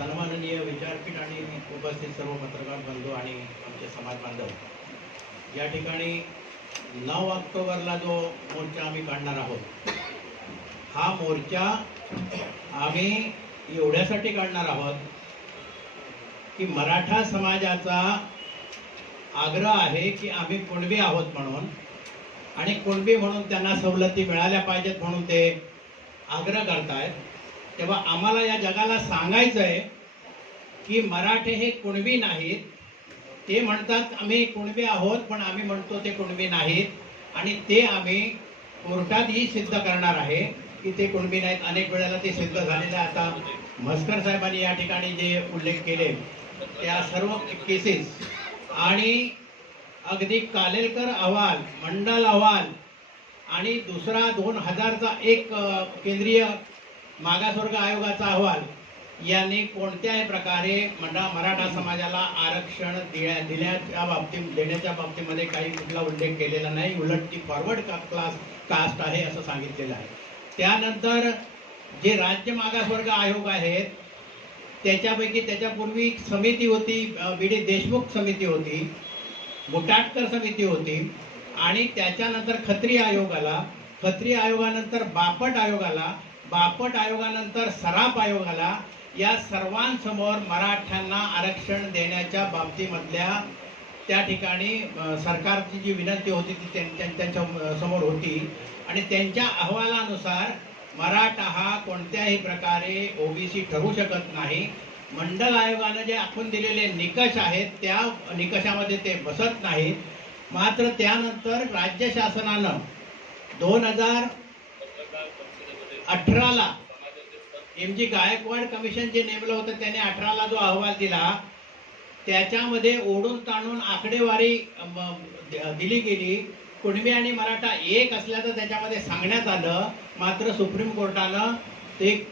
सन्माननीय विचारपीठ आणि उपस्थित सर्व पत्रकार बंधू आणि आमचे समाज बांधव, या ठिकाणी 9 ऑक्टोबरला जो मोर्चा आम्ही काढणार आहोत, हा मोर्चा आम्ही एवढ्यासाठी काढणार आहोत की मराठा समाजाचा आग्रह आहे की आम्ही कुणबी आहोत म्हणून, आणि कुणबी म्हणून त्यांना सवलती मिळाल्या पाहिजेत म्हणून ते आग्रह करतायत. तेव्हा आम्हाला या जगाला सांगायचं आहे की मराठे हे कुणबी नाहीत. ते म्हणतात आम्ही कुणबी आहोत, पण आम्ही म्हणतो ते कुणबी नाहीत, आणि ते आम्ही कोर्टातही सिद्ध करणार आहे की ते कुणबी नाहीत. अनेक वेळेला ते सिद्ध झालेलं आहे. आता म्हसकर साहेबांनी या ठिकाणी जे उल्लेख केले त्या सर्व केसेस आणि अगदी कालेलकर अहवाल, मंडल अहवाल आणि दुसरा 2000चा एक केंद्रीय मागासवर्ग आयोगाचा अहवाल यांनी कोणत्याही प्रकारे मराठा समाजाला आरक्षण देण्याच्या बाबतीमध्ये काही कुठला उल्लेख केलेला नाही. उलट ती फॉरवर्ड क्लास कास्ट आहे असं सांगितलेलं आहे. त्यानंतर जे राज्य मागासवर्ग आयोग आहेत त्याच्यापैकी त्याच्यापूर्वी समिती होती, बी.डी. देशमुख समिती होती, मुटाटकर समिती होती, आणि त्याच्यानंतर खत्री आयोग आला. खत्री आयोगानंतर बापट आयोग आला. बापट आयोगानंतर सराफ आयोग आला. या सर्वांसमोर मराठ्यांना आरक्षण देण्याच्या बाबतीमधल्या त्या ठिकाणी सरकारची जी विनंती होती ती त्यांच्या समोर होती, आणि त्यांच्या अहवालानुसार मराठा हा कोणत्याही प्रकारे ओबीसी ठरू शकत नाही. मंडल आयोगाने जे आखून दिलेले निकष आहेत त्या निकषामध्ये ते बसत नाहीत. मात्र त्यानंतर राज्य शासनानं 2018ला एम.जी. गायकवाड कमिशन जे नेमलं होतं त्याने 18ला जो अहवाल दिला त्याच्यामध्ये ओढून ताणून आकडेवारी दिली गेली. कुणबी आणि मराठा एक असल्याचं त्याच्यामध्ये सांगण्यात आलं. मात्र सुप्रीम कोर्टानं ते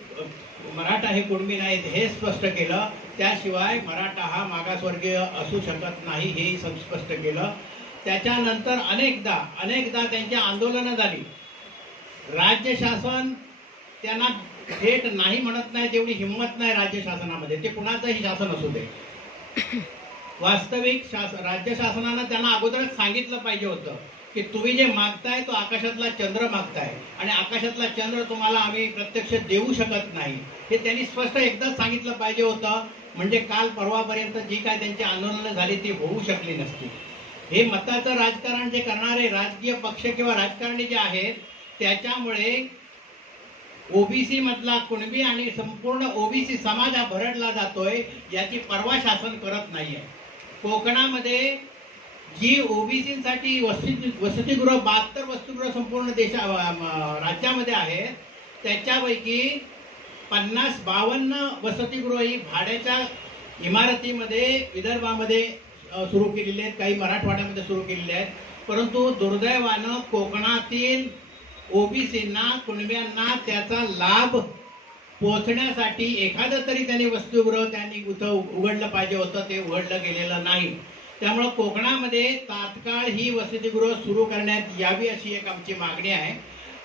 मराठा हे कुणबी नाहीत हे स्पष्ट केलं. त्याशिवाय मराठा हा मागासवर्गीय असू शकत नाही हेही स्पष्ट केलं. त्याच्यानंतर अनेकदा त्यांची आंदोलनं झाली. राज्य शासन त्यांना थेट नाही म्हणत नाही, तेवढी हिंमत नाही राज्य शासनामध्ये. ते कुणाचंही शासन असू दे. वास्तविक राज्य शासनानं त्यांना अगोदरच सांगितलं पाहिजे होतं की तुम्ही जे मागताय तो आकाशातला चंद्र मागताय, आणि आकाशातला चंद्र तुम्हाला आम्ही प्रत्यक्ष देऊ शकत नाही हे त्यांनी स्पष्ट एकदाच सांगितलं पाहिजे होतं. म्हणजे काल परवापर्यंत जी काय त्यांची आंदोलनं झाली ती होऊ शकली नसती. हे मताचं राजकारण जे करणारे राजकीय पक्ष किंवा राजकारणी जे आहेत त्याच्यामुळे ओबीसी मधला कुणबी आणि संपूर्ण ओबीसी समाज हा भरडला जातोय याची पर्वा शासन करत नाहीये. कोकणामध्ये जी ओबीसीसाठी वसतिगृह 72 वसतिगृह संपूर्ण राज्यामध्ये आहेत त्याच्यापैकी 52 वसतिगृह ही भाड्याच्या इमारतीमध्ये विदर्भामध्ये सुरू केलेली आहेत, काही मराठवाड्यामध्ये सुरू केलेले आहेत. परंतु दुर्दैवानं कोकणातील ओबीसींना, कुणब्यांना त्याचा लाभ पोहोचण्यासाठी एखादं तरी त्यांनी वसतिगृह त्यांनी उघडलं पाहिजे होतं. ते उघडलं गेलेलं नाही. त्यामुळं कोकणामध्ये तात्काळ ही वसतिगृह सुरू करण्यात यावी अशी एक आमची मागणी आहे.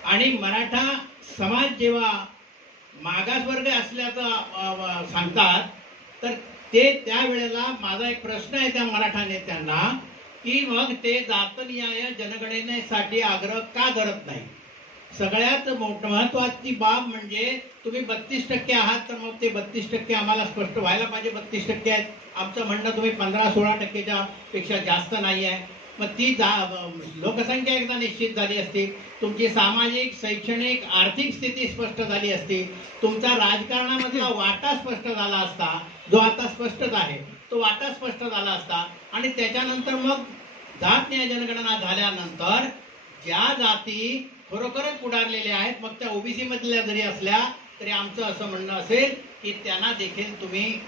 आणि मराठा समाज जेव्हा मागासवर्ग असल्याचं सांगतात तर ते त्यावेळेला माझा एक प्रश्न आहे त्या मराठा नेत्यांना की मग ते जातनिहाय जनगणनेसाठी आग्रह का धरत नाही. सगळ्यात महत्वाची बाब म्हणजे तुम्ही 32% आहात तर मग ते 32% आम्हाला स्पष्ट व्हायला पाहिजे. 32% आहेत आमचं म्हणणं, तुम्ही 15-16% पेक्षा जास्त नाही आहे. मग ती लोकसंख्या एकदा निश्चित झाली असती, तुमची सामाजिक, शैक्षणिक, आर्थिक स्थिती स्पष्ट झाली असती, तुमचा राजकारणामधला वाटा स्पष्ट झाला असता, जो आता स्पष्टच आहे तो वाटा स्पष्ट झाला असता. आणि त्याच्यानंतर मग जात न्याय जनगणना झाल्यानंतर ज्या जाती खरोखरच पुढारलेल्या आहेत, मग त्या ओबीसी मधल्या जरी असल्या तरी आमचं असं म्हणणं असेल की त्यांना देखील तुम्ही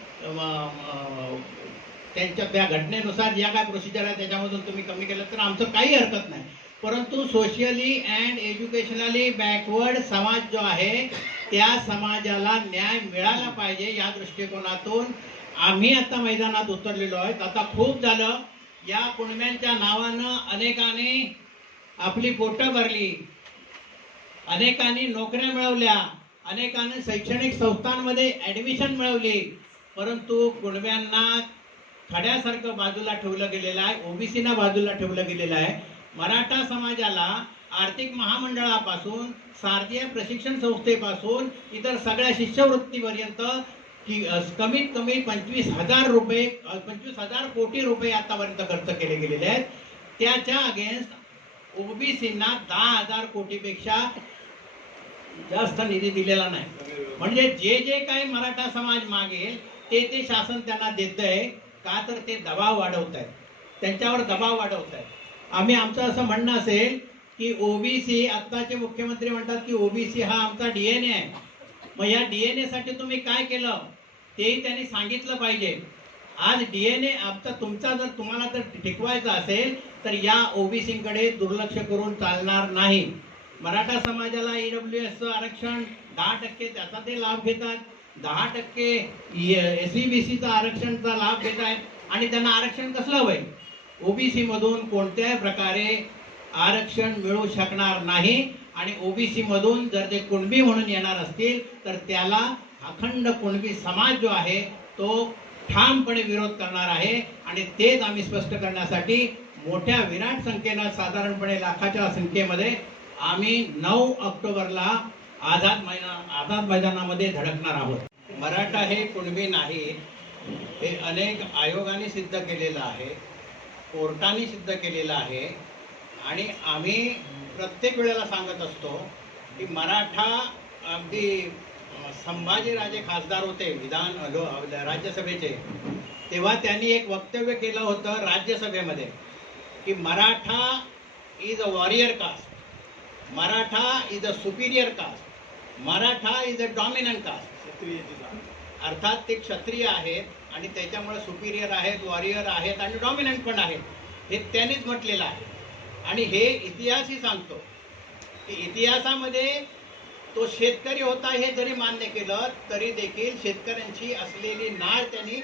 त्यांच्या त्या घटनेनुसार ज्या काय प्रोसिजर आहे त्याच्यामधून तुम्ही कमी केलं तर आमचं काही हरकत नाही. परंतु सोशली अँड एज्युकेशनली बॅकवर्ड समाज जो आहे त्या समाजाला न्याय मिळाला पाहिजे या दृष्टिकोनातून आम्ही आता मैदानात उतरलेलो आहोत. आता खूप झालं या कुणब्यांच्या नावानं अनेकांनी आपली पोटं भरली, अनेकांनी नोकऱ्या मिळवल्या, अनेकांनी शैक्षणिक संस्थांमध्ये ऍडमिशन मिळवली, परंतु कुणब्यांना खड्यासारखं बाजूला ठेवलं गेलेलं आहे, ओबीसीना बाजूला ठेवलं गेलेलं आहे. मराठा समाजाला आर्थिक महामंडळापासून, सारथी प्रशिक्षण संस्थेपासून इतर सगळ्या शिष्यवृत्तीपर्यंत की कमीत कमी 25,000 कोटी रुपये आतापर्यंत खर्च केले गेलेले आहेत. त्याच्या अगेन्स्ट ओबीसीना 10,000 कोटीपेक्षा जास्त निधी दिलेला नाही. म्हणजे जे जे काही मराठा समाज मागेल ते शासन त्यांना देतंय. का तर ते दबाव वाढवत आहेत, त्यांच्यावर दबाव वाढवत आहेत. आमचं असं म्हणणं असेल की ओबीसी, आत्ताचे मुख्यमंत्री म्हणतात की ओबीसी हा आमचा डीएनए आहे. मग या डीएनए साठी तुम्ही काय केलं तेही त्यांनी सांगितलं पाहिजे. आज डीएनए आमचा तुमचा जर तुम्हाला जर टिकवायचा असेल तर या ओबीसीकडे दुर्लक्ष करून चालणार नाही. मराठा समाजाला ईडब्ल्यूएसचं आरक्षण 10% त्याचा ते लाभ घेतात, 10% एसईबीसीचा आरक्षणचा लाभ घेत आहेत. आणि त्यांना आरक्षण कसलं हवंय? ओबीसी मधून कोणत्याही प्रकारे आरक्षण मिळू शकणार नाही. आणि ओबीसी मधून जर ते कुणबी म्हणून येणार असतील तर त्याला अखंड कुणबी समाज जो आहे तो ठामपणे विरोध करणार आहे. आणि तेच आम्ही स्पष्ट करण्यासाठी मोठ्या विराट संख्येनं, साधारणपणे लाखाच्या संख्येमध्ये आम्ही 9 ऑक्टोबरला आझाद मैदानामध्ये धडकणार आहोत. मराठा हे कुणबी नाही हे अनेक आयोगाने सिद्ध केलेलं आहे, कोर्टाने सिद्ध केलेलं आहे. आणि आम्ही प्रत्येक वेळेला सांगत असतो की मराठा, अगदी संभाजीराजे खासदार होते राज्यसभेचे, तेव्हा त्यांनी एक वक्तव्य केलं होतं राज्यसभेमध्ये की Maratha is a warrior caste, Maratha is a superior caste, Maratha is a dominant caste. अर्थात ते क्षत्रिय आहेत आणि त्याच्यामुळे सुपिरियर आहेत, वॉरियर आहेत आणि डॉमिनंट पण आहेत, हे त्यांनीच म्हटलेलं आहे. आणि हे इतिहासही सांगतो की इतिहासामध्ये तो शेतकरी होता हे जरी मान्य केलं तरी देखील शेतकऱ्यांची असलेली नाळ त्यांनी,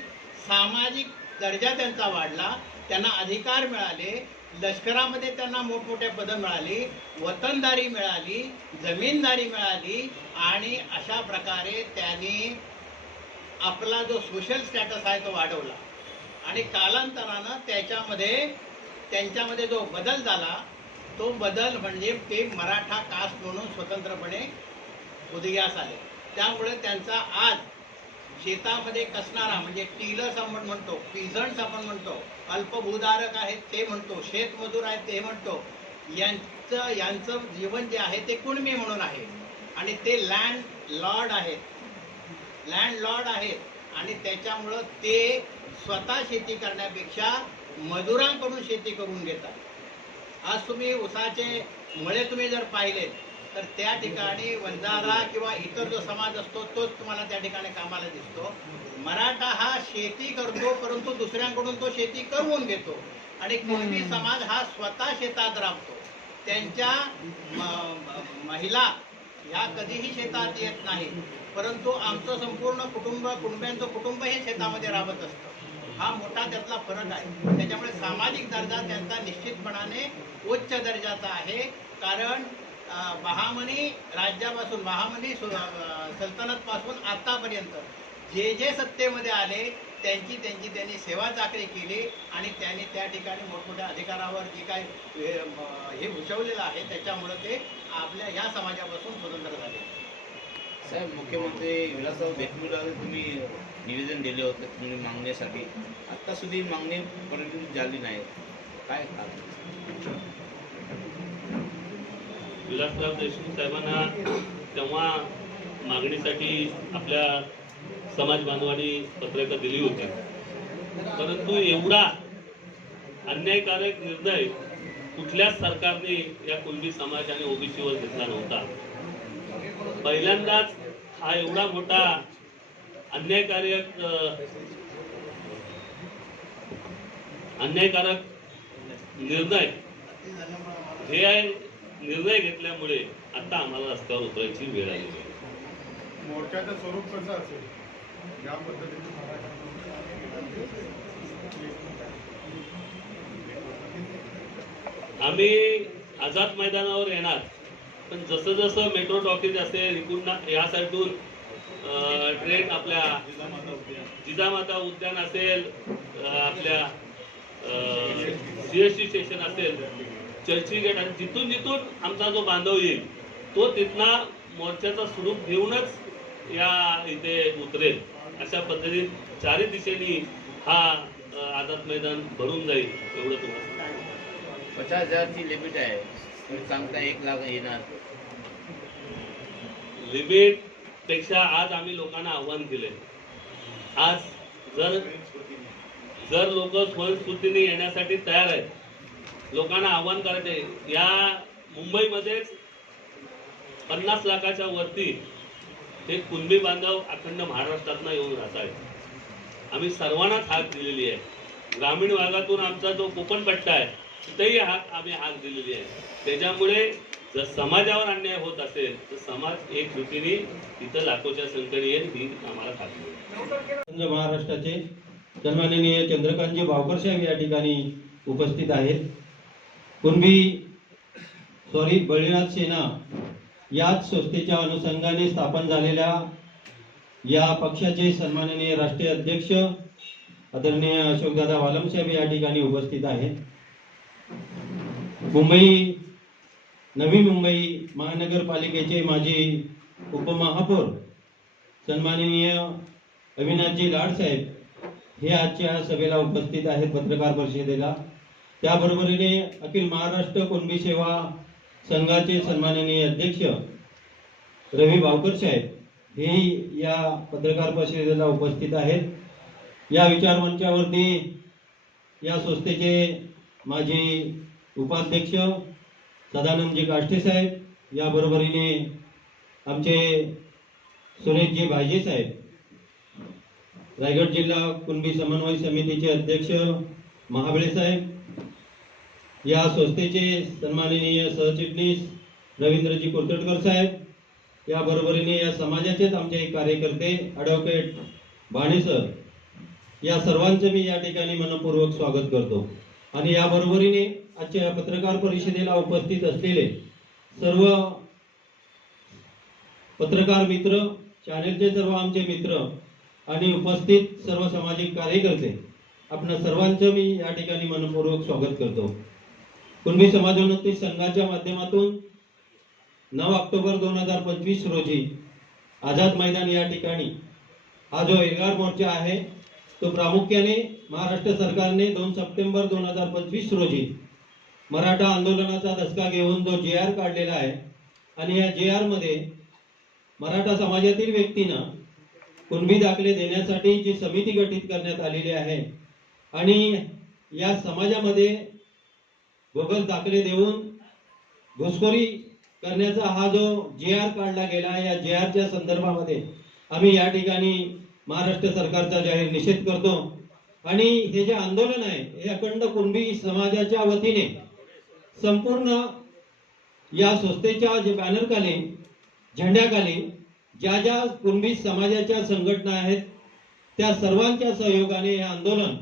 सामाजिक दर्जा त्यांचा वाढला, त्यांना अधिकार मिळाले, लष्करामध्ये त्यांना मोठमोठ्या पदं मिळाली, वतनदारी मिळाली, जमीनदारी मिळाली. आणि अशा प्रकारे त्यांनी आपला जो सोशल स्टॅटस आहे तो वाढवला. आणि कालांतरानं त्यांच्यामध्ये जो बदल झाला तो बदल म्हणजे ते मराठा कास्ट म्हणून स्वतंत्रपणे उदयास आले. त्यामुळे त्यांचा आज शेतामध्ये कसणारा म्हणजे टीलर्स आपण म्हणतो, पिझंट्स आपण म्हणतो, अल्पभूधारक आहेत ते म्हणतो, शेतमजूर आहेत ते म्हणतो, यांचं जीवन जे आहे ते कुणबी म्हणून आहे. आणि ते लँड लॉर्ड आहेत. आणि त्याच्यामुळं ते स्वतः शेती करण्यापेक्षा मजुरांकडून शेती करून घेतात. आज तुम्ही ऊसाचे मळे तुम्ही जर पाहिले तर त्या ठिकाणी वंजारा किंवा इतर जो समाज असतो तोच तुम्हाला त्या ठिकाणी कामाला दिसतो. मराठा हा शेती करतो परंतु दुसऱ्यांकडून तो शेती करून घेतो. आणि कुणबी समाज हा स्वतः शेतात राबतो. त्यांच्या महिला ह्या कधीही शेतात येत नाही, परंतु आमचं संपूर्ण कुटुंब, कुणब्यांचं कुटुंब हे शेतामध्ये राबत असतं. हा मोठा त्यातला फरक आहे. त्याच्यामुळे सामाजिक दर्जा त्यांचा निश्चितपणाने उच्च दर्जाचा आहे. कारण बहामनी राज्यापासून, बहामनी सल्तनत पासून आतापर्यंत जे जे सत्तेमध्ये आले त्यांनी सेवा चाकरी केली आणि त्यांनी त्या ठिकाणी मोठमोठ्या अधिकारावर जे काय हे भूषवलेलं आहे त्याच्यामुळे ते आपल्या या समाजापासून स्वतंत्र झाले. साहेब, मुख्यमंत्री विलासराव देशमुखला तुम्ही निवेदन दिले होते तुम्ही मागण्यासाठी, आता सुद्धा मागणी परिपूर्ण झाली नाही, काय कारण? विलासराव देशमुख साहेबांना तेव्हा मागणीसाठी आपल्या समाज बांधवांनी पत्रकं दिली होती, परंतु एवढा अन्यायकारक निर्णय कुठल्याच सरकारने या कुणबी समाज आणि ओबीसीवर घेतला नव्हता. पहिल्यांदाच हा एवढा मोठा अन्यायकारक निर्णय घेतल्यामुळे आता आम्हाला रस्त्यावर उतरायची वेळ आली आहे. मोर्चाचं स्वरूप कसं असेल या पद्धतीने? आम्ही आझाद मैदानावर येणार, पण जसं जसं मेट्रो टॉकीज असेल इकडून या साईडून ट्रेन आपल्या जिजामाता उद्यान असेल, आपल्या CST स्टेशन असेल, चर्चगेट असेल, जिथून जिथून आमचा जो बांधव येईल तो तिथना मोर्चाचा स्वरूप घेऊनच या इथे उतरेल. अशा पद्धतीने चारही दिशेने हा आझाद मैदान भरून जाईल एवढं तुम्हाला. 50,000ची लिमिट आहे, तुम्ही सांगता 1 लाख येणार. लिमिट पेक्षा आज आम्ही लोकांना आव्हान केले. आज जर लोक स्वयंस्फूर्तीने येण्यासाठी तयार आहेत, लोकांना आव्हान करायचे. या मुंबईमध्येच 50 लाखाच्या वरती हे कुणबी बांधव अखंड महाराष्ट्रातनं येऊन राहत आहेत. आम्ही सर्वांनाच हाक दिलेली आहे. ग्रामीण भागातून आमचा जो कोकण पट्टा आहे तिथेही आम्ही हाक दिलेली आहे. त्याच्यामुळे जर समाजावर अन्याय होत असेल तर समाज एकजुटीने इथं लाखोच्या संख्येने येईल ही आम्हाला खात्री आहे. महाराष्ट्राचे सन्माननीय चंद्रकांतजी भावकर साहेब या ठिकाणी उपस्थित आहेत. बळीराज सेना याच संस्थेच्या अनुषंगाने स्थापन झालेल्या या पक्षाचे सन्माननीय राष्ट्रीय अध्यक्ष आदरणीय अशोकदादा वालम साहेब या ठिकाणी उपस्थित आहेत. नवी मुंबई महानगरपालिकेचे माजी उपमहापौर सन्माननीय अविनाशजी लाड साहेब हे आजच्या सभेला उपस्थित आहेत, पत्रकार परिषदेला. त्याबरोबरीने अखिल महाराष्ट्र कुणबी सेवा संघाचे सन्माननीय अध्यक्ष रवी भावकर साहेब हे या पत्रकार परिषदेला उपस्थित आहेत. या विचारमंचावरती या संस्थेचे माजी उपाध्यक्ष सदानंदजी काष्टे साहेब, या बरोबरीने आमचे सुरेशजी भाईजे साहेब, रायगड जिल्हा कुणबी समन्वय समितीचे अध्यक्ष महाबळे साहेब, या संस्थेचे सन्माननीय सरचिटणीस रवींद्रजी कुर्तडकर साहेब, या बरोबरीने या समाजाचेच आमचे कार्यकर्ते ॲडव्होकेट भाणे सर, या सर्वांचे मी या ठिकाणी मनपूर्वक स्वागत करतो. आणि या बरोबरीने आजच्या पत्रकार परिषदेला उपस्थित असलेले सर्व पत्रकार मित्र, चॅनेलचे सर्व आमचे मित्र आणि उपस्थित सर्व सामाजिक कार्यकर्ते, आपणा सर्वांचं मी या ठिकाणी मनपूर्वक स्वागत करतो. कुणबी समाजोन्नती संघाच्या माध्यमातून 9 ऑक्टोबर 2025 रोजी आझाद मैदान या ठिकाणी हा जो एल्गार मोर्चा आहे तो प्रामुख्याने महाराष्ट्र सरकारने 2 सप्टेंबर 2025 रोजी मराठा आंदोलनाचा दसका घेऊन जो JR काढलेला आहे आणि या JR मध्ये मराठा समाजातील व्यक्तींना कुणबी दाखले देण्यासाठी जी समिती गठीत करण्यात आलेली आहे आणि या समाजामध्ये बोगस दाखले देऊन घुसखोरी करण्याचा हा जो JR काढला गेला, या JRच्या संदर्भामध्ये आम्ही या ठिकाणी महाराष्ट्र सरकारचा जाहीर निषेध करतो. आणि हे जे आंदोलन आहे हे अखंड कुणबी समाजाच्या वतीने संपूर्ण या संस्थेच्या जे बॅनरखाली, झेंड्याखाली ज्या ज्या कुणबी समाजाच्या संघटना आहेत त्या सर्वांच्या सहयोगाने हे आंदोलन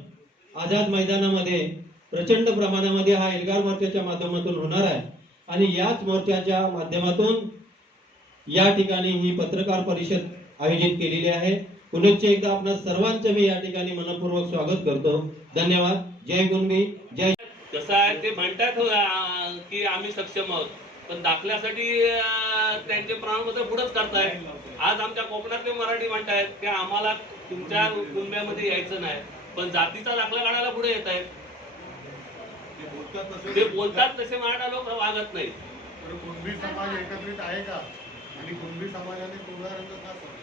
आझाद मैदानामध्ये प्रचंड प्रमाणामध्ये हा एल्गार मोर्चाच्या माध्यमातून होणार आहे. आणि याच मोर्चाच्या माध्यमातून या ठिकाणी ही पत्रकार परिषद आयोजित केलेली आहे. पुनश्च एकदा आपणा सर्वांचं मी या ठिकाणी मनपूर्वक स्वागत करतो. धन्यवाद. जय कुणबी, जय. कसं आहे ते म्हणतात की आम्ही सक्षम आहोत, पण दाखल्यासाठी त्यांचे प्रमाणपत्र पुढेच करताय. आज आमच्या कोकणातले मराठी म्हणतायत की आम्हाला तुमच्या कुणब्यामध्ये यायचं नाही, पण जातीचा दाखला काढायला पुढे येत आहेत. ते बोलतात तसे मराठा लोक वागत नाही. कुणबी समाज एकत्रित आहे का? आणि कुणबी समाजाने पिवळा रंग का सोडला?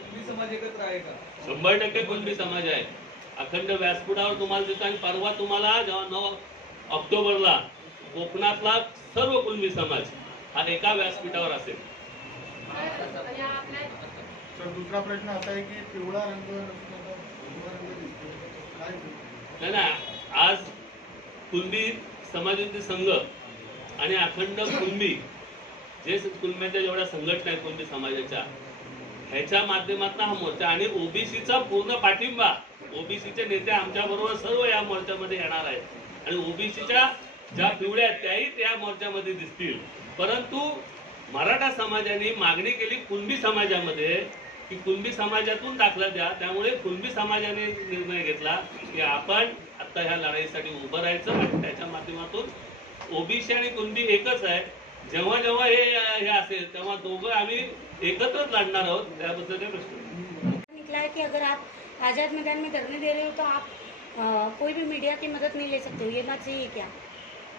कुणबी समाज एकत्र आहे का? 100% कुणबी समाज आहे. अखंड व्यासपीठावर तुम्हाला दिसतो. आणि परवा तुम्हाला जेव्हा 9 ऑक्टोबरला कोकणातला सर्व कुणबी समाज हा एका व्यासपीठावर असेल. तर दुसरा प्रश्न असा आहे की पिवळा रंग दिसतो काय? नाही, आज कुणबी समाजाचे संघ आणि अखंड कुणबी जे कुणब्याच्या जेवढ्या संघटना आहेत कुणबी समाजाच्या, ह्याच्या माध्यमातून हा मोर्चा आणि ओबीसीचा पूर्ण पाठिंबा, ओबीसीचे नेते आमच्या बरोबर सर्व या मोर्चामध्ये येणार आहेत आणि ओबीसीच्या ज्या पिवळ्या त्याही त्या मोर्चामध्ये दिसतील. परंतु मराठा समाजाने मागणी केली कुणबी समाजामध्ये की कुणबी समाजातून दाखला द्या. त्यामुळे कुणबी समाजाने निर्णय घेतला की आपण आता ह्या लढाईसाठी उभं राहायचं आणि त्याच्या माध्यमातून ओबीसी आणि कुणबी एकच आहे. जेव्हा जेव्हा हे असेल तेव्हा दोघं आम्ही एकत्रच लढणार आहोत. त्याबद्दल काही प्रश्न नाही. निकला है कि अगर आप आज़ाद मैदान में धरने दे रहे हो तो आप कोई भी मीडिया की मदद नहीं ले सकते हो, ये बात सही है क्या?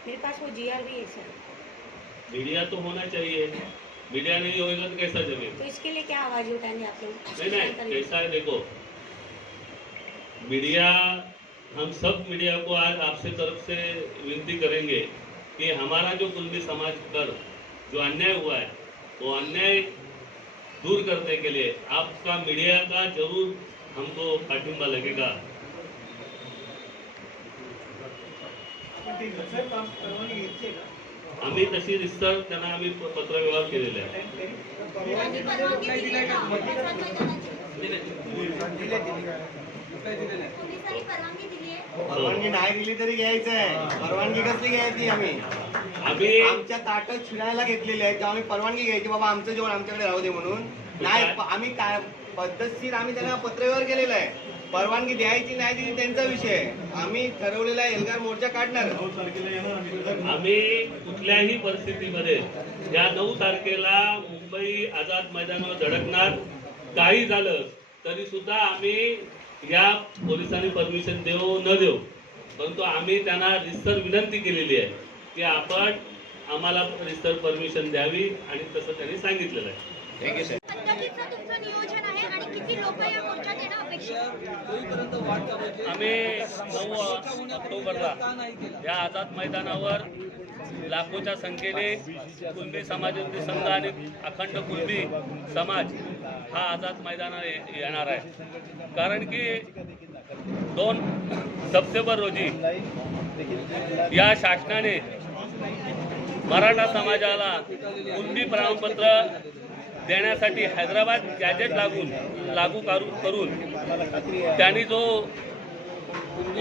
मेरे पास वो GR भी है सर, मीडिया तो होना चाहिए, मीडिया नहीं होगा तो कैसा जमेगा? तो इसके लिए क्या आवाज़ उठाएंगे आप लोग? नहीं कैसा है, देखो मीडिया, हम सब मीडिया को आज आपसे तरफ से विनती करेंगे कि हमारा जो कुणबी समाज पर जो अन्याय हुआ है वो अन्याय दूर करने के लिए आपका मीडिया का जरूर हमको पाठिंबा लगेगा. आम्ही तशी रिसर्च त्यांना आम्ही पत्रव्यवहार केलेले आहे. परवानगी नाही दिली तरी घ्यायचं आहे. परवानगी कसली घ्यायची? आम्ही आमच्या ताटं छिडायला घेतलेले आहेत. जेव्हा आम्ही परवानगी घ्यायची बाबा आमचं जेवण आमच्याकडे राहू दे म्हणून नाही, आम्ही काय पद्धतशीर आम्ही त्यांना पत्रव्यवहार केलेला आहे. परवानगी द्यायची नाही दिली त्यांचा विषय. आम्ही ठरवलेला एल्गार मोर्चा काढणार. आम्ही कुठल्याही परिस्थितीमध्ये या 9 तारखेला मुंबई आझाद मैदानावर धडकणार. काही झालं तरी सुद्धा आम्ही या पोलिसांनी परमिशन देऊ न देऊ, परंतु आम्ही त्यांना रिसर विनंती केलेली आहे की आपण आम्हाला रिसर परमिशन द्यावी आणि तसं त्यांनी सांगितलेलं आहे. Thank you sir. पद्धतीचं तुमचं नियोजन आहे आणि किती लोक या मोर्चात येणं अपेक्षित आहे? आम्ही 9 ऑक्टोबरला या आझाद मैदानावर लाखोच्या संख्येने कुणबी समाजाचे संघ आणि अखंड कुणबी समाज हा आझाद मैदानावर येणार आहे. कारण की 2 सप्टेंबर रोजी या शासनाने मराठा समाजाला कुणबी प्रमाणपत्र देण्यासाठी हैदराबाद गॅजेट लागू करून त्यांनी जो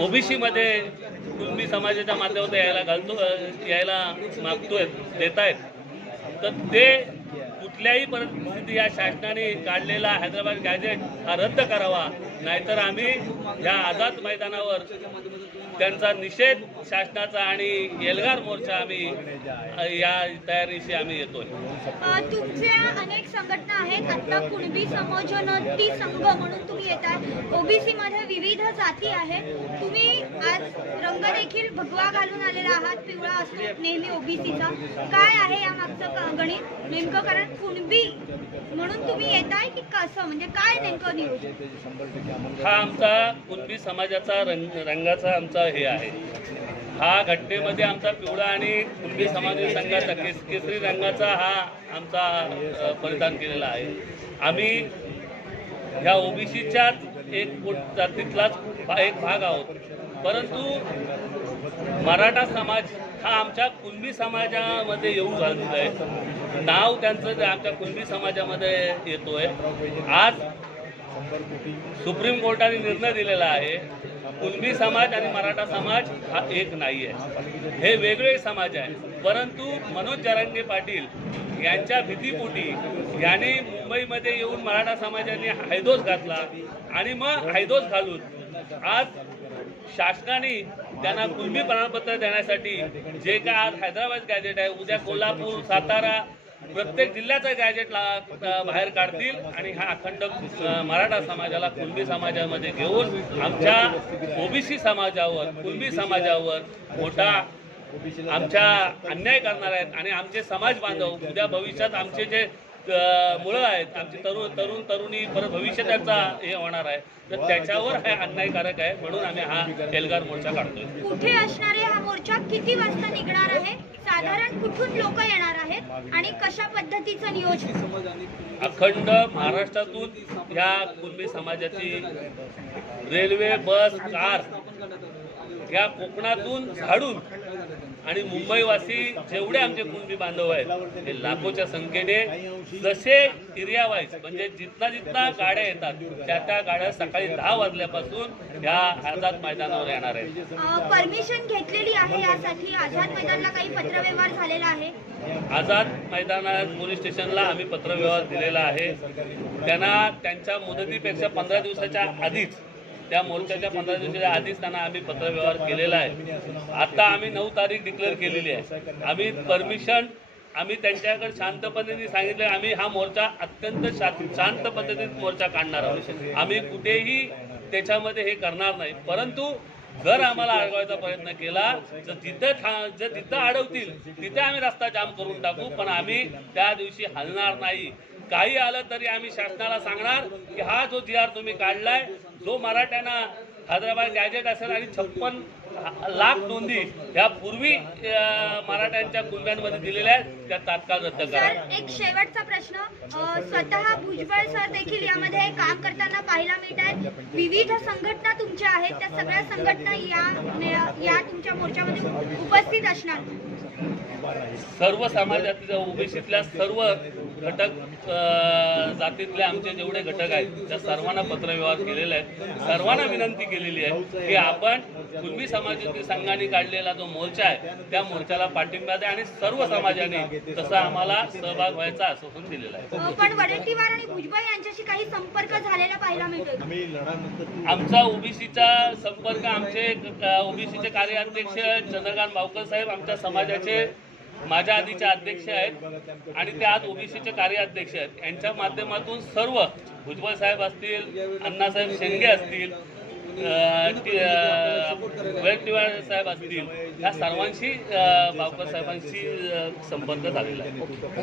ओबीसी मध्ये कुणबी समाजाच्या माध्यमातून यायला मागतोय देत आहेत, तर ते कुठल्याही परिस्थिती या शासनाने काढलेला हैदराबाद गॅजेट हा रद्द करावा. नाहीतर आम्ही या आझाद मैदानावर त्यांचा निषेध शासनाचा आणि एल्गार मोर्चा आम्ही या तयारीशी आम्ही येतोय. तुमच्या अनेक संघटना आहेत. आता कुणबी समाजोन्नती संघ म्हणून तुम्ही येत आहे. ओबीसी मध्ये विविध जाती आहेत. तुम्ही आज रंग देखील भगवा घालून आलेला आहात, पिवळा असतो नेहमी ओबीसीचा. काय आहे या मागचं गणित नेमकं? कारण कुणबी म्हणून तुम्ही येत आहे की कसं, म्हणजे काय नेमकं नियोजन? हा आमचा कुणबी समाजाचा रंगाचा आमचा हे आहे. हा घटनेमध्ये आमचा पिवळा आणि कुणबी समाज संघाचा केसरी रंगाचा हा आमचा परिधान केलेला आहे. आम्ही ह्या ओबीसीच्याच एक जातीतलाच एक भाग आहोत, परंतु मराठा समाज हा आमच्या कुणबी समाजामध्ये येऊ घालत आहे. नाव त्यांचं आमच्या कुणबी समाजामध्ये येतोय. आज सुप्रीम कोर्टाने निर्णय दिलेला आहे कुणबी समाज आणि मराठा समाज हा एक नाही आहे, हे वेगळे समाज आहे. परंतु मनोज जरांगे पाटील यांच्या भीतीपोटी यांनी मुंबईमध्ये येऊन मराठा समाजाने हैदोस घातला आणि मग हैदोस घालून आज शासनाने त्यांना कुणबी प्रमाणपत्र देण्यासाठी जे काय आज हैदराबाद गॅजेट आहे, उद्या कोल्हापूर, सातारा प्रत्येक जिल्ह्याचं गॅजेट बाहेर काढतील आणि हा अखंड मराठा समाजाला कुणबी समाजामध्ये घेऊन आमच्या ओबीसी समाजावर, कुणबी समाजावर मोठा आमच्या अन्याय करणार आहेत. आणि आमचे समाज बांधव उद्या भविष्यात आमचे जे मुलं आहेत, आमचे तरुणी परत भविष्य त्यांचा हे होणार आहे, तर त्याच्यावर हे अन्यायकारक आहे. म्हणून आम्ही हा एल्गार मोर्चा काढतोय. कुठे असणारे हा मोर्चा किती वाजता निघणार आहे? साधारण कुठून लोक येणार आहेत आणि कशा पद्धतीचं नियोजन? अखंड महाराष्ट्रातून या कुणबी समाजाची रेल्वे, बस, कार या कोकणातून झाडून आणि मुंबईवासी जेवढे आमचे कुणबी बांधव आहेत ते लाखोच्या संख्येने जसे एरिया वाईज म्हणजे जितना गाड्या येतात त्या गाड्या सकाळी 10 वाजल्यापासून या आझाद मैदानावर येणार आहेत. परमिशन घेतलेली आहे यासाठी आझाद मैदानला काही पत्रव्यवहार झालेला आहे? आझाद मैदानात पोलीस स्टेशनला आम्ही पत्रव्यवहार दिलेला आहे. त्यांना त्यांच्या मुदतीपेक्षा 15 दिवसाच्या आधीच, त्या मोर्चाच्या 15 दिवसाच्या आधीच त्यांना आम्ही पत्रव्यवहार केलेला आहे. आता आम्ही 9 तारीख डिक्लेअर केलेली आहे. आम्ही परमिशन आम्ही त्यांच्याकडे शांतपणे सांगितलं, आम्ही हा मोर्चा अत्यंत शांत पद्धतीत मोर्चा काढणार आहोत. आम्ही कुठेही त्याच्यामध्ये हे करणार नाही. परंतु जर आम्हाला अडवायचा प्रयत्न केला तर जिथं अडवतील तिथे आम्ही रस्ता जाम करून टाकू, पण आम्ही त्या दिवशी हलणार नाही. काही आलं तरी आम्ही शासनाला सांगणार की हा जो जी आर तुम्ही काढलाय, जो मराठ्यांना हैदराबाद गॅजेट असेल आणि 56 लाख नोंदी यापूर्वी मराठ्यांच्या कुंड्यांमध्ये दिलेल्या आहेत, त्या तात्काळ रद्द करा. सर, एक शेवटचा प्रश्न. स्वतः भुजबळ सर देखील यामध्ये काम करताना पाहायला मिळत आहेत. विविध संघटना तुमच्या आहेत, त्या सगळ्या संघटना या तुमच्या मोर्चामध्ये उपस्थित असणार. सर्व समाजातल्या ओबीसीतल्या सर्व घटक जातीतले आमचे जेवढे घटक आहेत त्या सर्वांना पत्रव्यवहार केलेला आहे. सर्वांना विनंती केलेली आहे की आपण कुणबी समाजातील संघाने काढलेला जो मोर्चा आहे त्या मोर्चाला पाठिंबा द्या आणि सर्व समाजाने तसा आम्हाला सहभाग व्हायचा आश्वासन दिलेलं आहे. पण वडेट्टीवार आणि भुजबळ यांच्याशी काही संपर्क झालेला पाहायला मिळतो. आमचा ओबीसीचा संपर्क, आमचे ओबीसीचे कार्याध्यक्ष चंद्रकांत बावकर साहेब आमच्या समाजाचे माझ्या आधीचे अध्यक्ष आहेत आणि ते आज ओबीसीचे कार्याध्यक्ष आहेत. यांच्या माध्यमातून सर्व भुजबळ साहेब असतील, अण्णासाहेब शेंडगे असतील, वडेट्टीवार साहेब असतील, या सर्वांशी बावकर साहेबांशी संपर्क झालेला आहे.